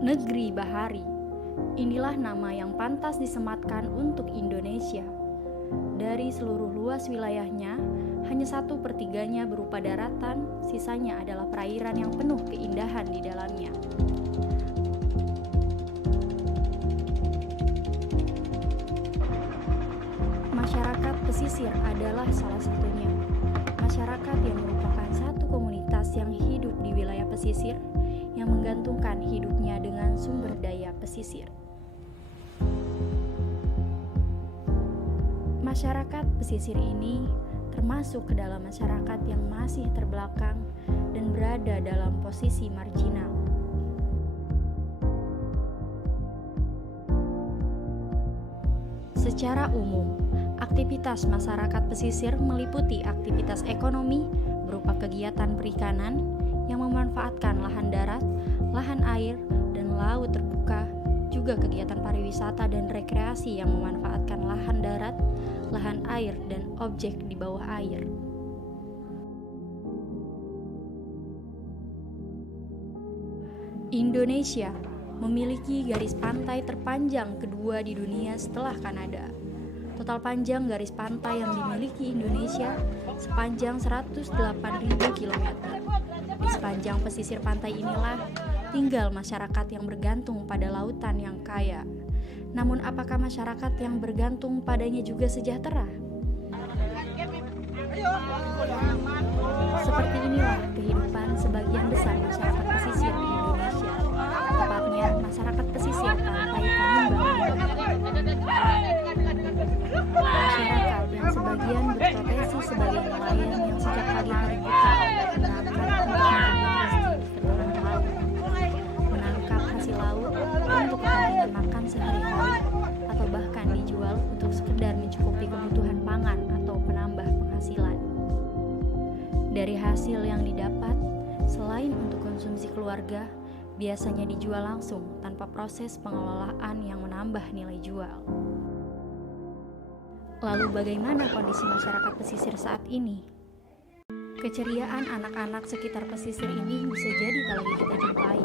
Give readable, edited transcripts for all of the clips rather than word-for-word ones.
Negeri Bahari. Inilah nama yang pantas disematkan untuk Indonesia. Dari seluruh luas wilayahnya, hanya 1/3 berupa daratan, sisanya adalah perairan yang penuh keindahan di dalamnya. Masyarakat pesisir adalah salah satunya. Masyarakat yang merupakan satu komunitas yang hidup di wilayah pesisir, yang menggantungkan hidupnya dengan sumber daya pesisir. Masyarakat pesisir ini termasuk ke dalam masyarakat yang masih terbelakang dan berada dalam posisi marginal. Secara umum, aktivitas masyarakat pesisir meliputi aktivitas ekonomi berupa kegiatan perikanan yang memanfaatkan lahan darat, lahan air, dan laut terbuka, juga kegiatan pariwisata dan rekreasi yang memanfaatkan lahan darat, lahan air, dan objek di bawah air. Indonesia memiliki garis pantai terpanjang kedua di dunia setelah Kanada. Total panjang garis pantai yang dimiliki Indonesia sepanjang 108.000 km. Di sepanjang pesisir pantai inilah tinggal masyarakat yang bergantung pada lautan yang kaya. Namun apakah masyarakat yang bergantung padanya juga sejahtera? Seperti inilah kehidupan sebagian besar masyarakat pesisir di Indonesia, tepatnya masyarakat pesisir pantai Tanimbar. Masyarakat yang sebagian berprofesi sebagai nelayan yang sejak pagi hari buta menangkap hasil laut untuk kepentingan makan sehari-hari atau bahkan dijual untuk sekedar mencukupi kebutuhan pangan atau penambah penghasilan. Dari hasil yang didapat, selain untuk konsumsi keluarga, biasanya dijual langsung tanpa proses pengelolaan yang menambah nilai jual. Lalu bagaimana kondisi masyarakat pesisir saat ini? Keceriaan anak-anak sekitar pesisir ini bisa jadi tak lagi kita jumpai.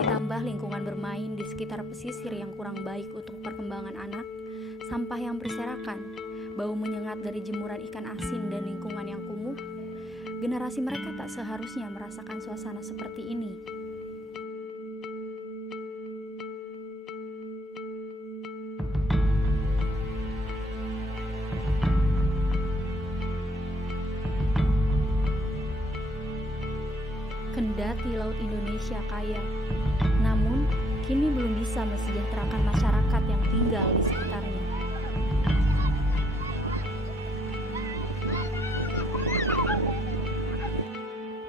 Ditambah lingkungan bermain di sekitar pesisir yang kurang baik untuk perkembangan anak, sampah yang berserakan, bau menyengat dari jemuran ikan asin dan lingkungan yang kumuh, generasi mereka tak seharusnya merasakan suasana seperti ini. Kendati laut Indonesia kaya, namun kini belum bisa mesejahterakan masyarakat yang tinggal di sekitarnya.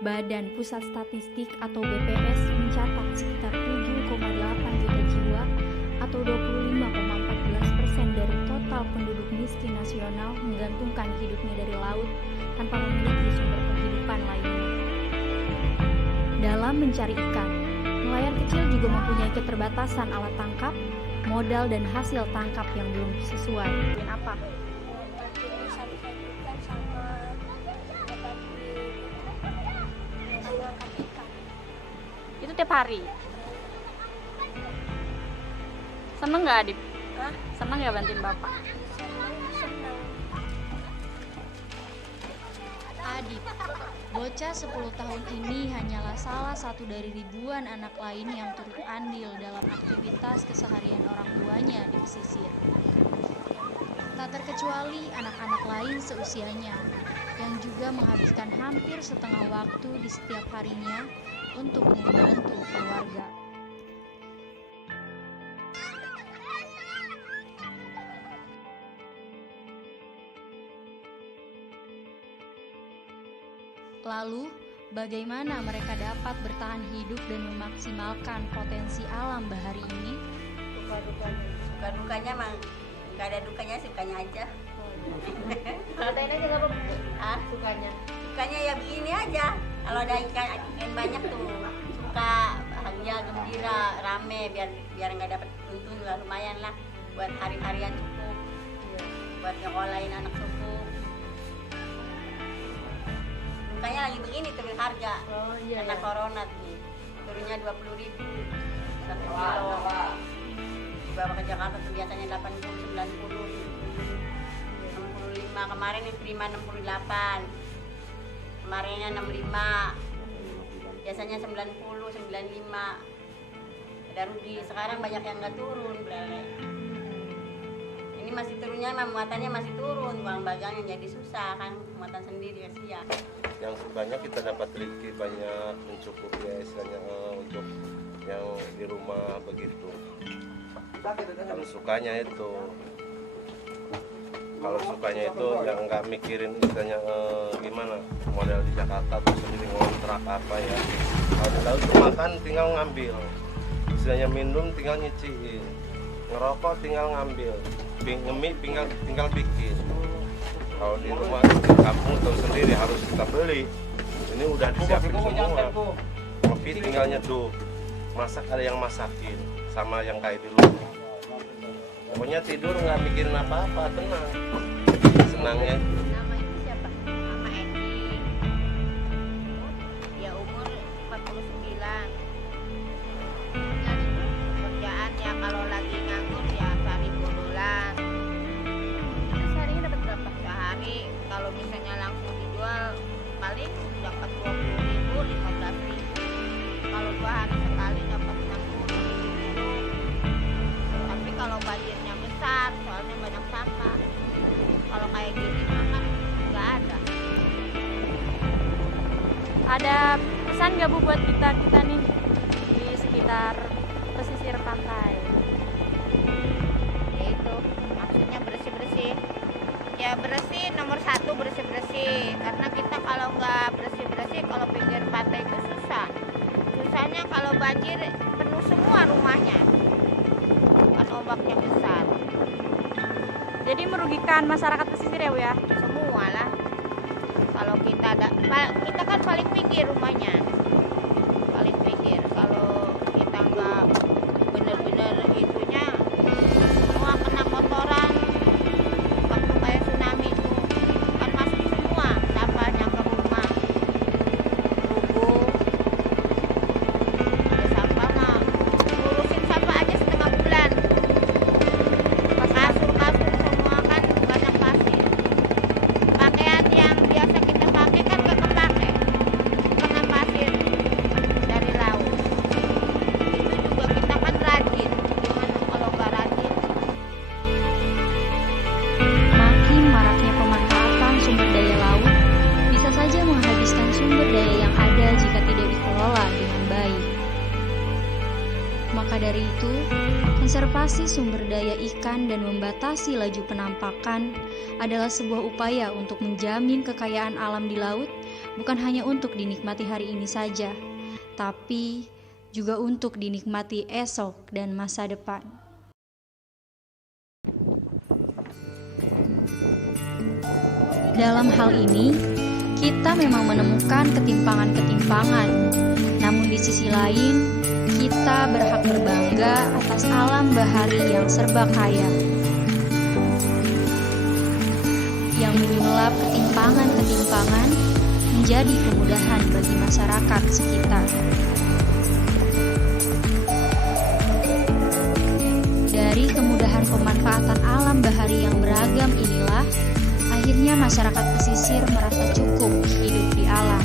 Badan Pusat Statistik atau BPS mencatat sekitar 7,8 juta jiwa atau 25,14% dari total penduduk miskin nasional menggantungkan hidupnya dari laut tanpa memiliki sumber penghidupan lainnya. Dalam mencari ikan, nelayan kecil juga mempunyai keterbatasan alat tangkap, modal, dan hasil tangkap yang belum sesuai. Apa? Itu tiap hari. Seneng nggak, Adip? Seneng nggak bantuin bapak? Adip, bocah 10 tahun ini hanyalah salah satu dari ribuan anak lain yang turut andil dalam aktivitas keseharian orang tuanya di pesisir. Tak terkecuali anak-anak lain seusianya, yang juga menghabiskan hampir setengah waktu di setiap harinya untuk membantu keluarga. Lalu, bagaimana mereka dapat bertahan hidup dan memaksimalkan potensi alam bahari ini? Suka-dukanya mah nggak ada dukanya, sukanya aja. Ceritain aja nggak apa-apa. Sukanya Ya begini aja. Kalau ada ikan banyak tuh suka, bahagia, gembira, rame, biar nggak dapat untung juga lumayan lah buat hari-harian cukup, buat nyokolain anak cukup. Dukanya lagi begini turun harga karena corona nih, turunnya 20.000. 1 kilo. Dibawa ke Jakarta tuh biasanya 80, 90, 65. Kemarin diterima 68. Kemarinnya 65. Biasanya 90, 95. Ada rugi. Sekarang banyak yang nggak turun, Blele. Ini masih turunnya, muatannya masih turun. Uang bagangnya jadi susah kan, muatan sendiri kasihan. Yang sukanya kita dapat rezeki banyak, mencukupi ya istilahnya untuk yang di rumah begitu. Kalau sukanya itu yang nggak mikirin istilahnya gimana model di Jakarta terus sendiri ngontrak apa ya. Kalau di laut makan tinggal ngambil, istilahnya minum tinggal nyiciin, ngerokok tinggal ngambil, ngemik tinggal bikin. Kalau di rumah di kampung tahu sendiri harus kita beli. Ini udah disiapin semua. Kopi tinggal nyeduh, masak ada yang masakin, sama yang kayak di rumah. Pokoknya tidur nggak mikirin apa-apa, tenang. Senangnya. Nama ibu siapa? Mama Eni. Dia umur 49. Kerjaan ya kalau lagi nganggur ya cari burulan. Itu seharinya dapat berapa? Sehari kalau misalnya langsung dijual paling dapat 20.000, 15.000. Kalau 2 hari sekali dapat 60, 70. Tapi kalau banjirnya besar, soalnya banyak sampah. Kalau kayak gini makan nggak ada. Ada pesan nggak Bu buat kita nih di sekitar pesisir pantai? Ya itu maksudnya bersih-bersih. Ya bersih, nomor 1 bersih-bersih. Karena kita kalau nggak bersih-bersih, kalau pinggir pantai itu susah. Susahnya kalau banjir penuh semua rumahnya. Kan ombaknya besar. Jadi merugikan masyarakat pesisir ya Bu ya? Semua lah. Kalau kita kita kan paling pinggir rumahnya. Paling pinggir. Kalau kita nggak bener-bener itunya, semua kena kotoran. Waktu kayak tsunami itu kan masuk semua sampahnya ke rumah. Rubuh. Ada sampah mah ngurusin sampah aja setengah bulan. Kasur semua kan banyak pasir. Pakaian yang biasa kita pakai kan gak kepake, kena pasir dari laut. Itu juga kita kan rajin. Gimana kalau gak rajin? Makin maraknya pemanfaatan sumber daya laut bisa saja menghabiskan sumber daya yang ada jika tidak dikelola dengan baik. Maka dari itu, konservasi sumber daya ikan dan membatasi laju penampakan adalah sebuah upaya untuk menjamin kekayaan alam di laut, bukan hanya untuk dinikmati hari ini saja, tapi juga untuk dinikmati esok dan masa depan. Dalam hal ini, kita memang menemukan ketimpangan-ketimpangan, namun di sisi lain, kita berhak berbangga atas alam bahari yang serba kaya, yang menyulap ketimpangan-ketimpangan menjadi kemudahan bagi masyarakat sekitar. Dari kemudahan pemanfaatan alam bahari yang beragam inilah, akhirnya masyarakat pesisir merasa cukup hidup di alam.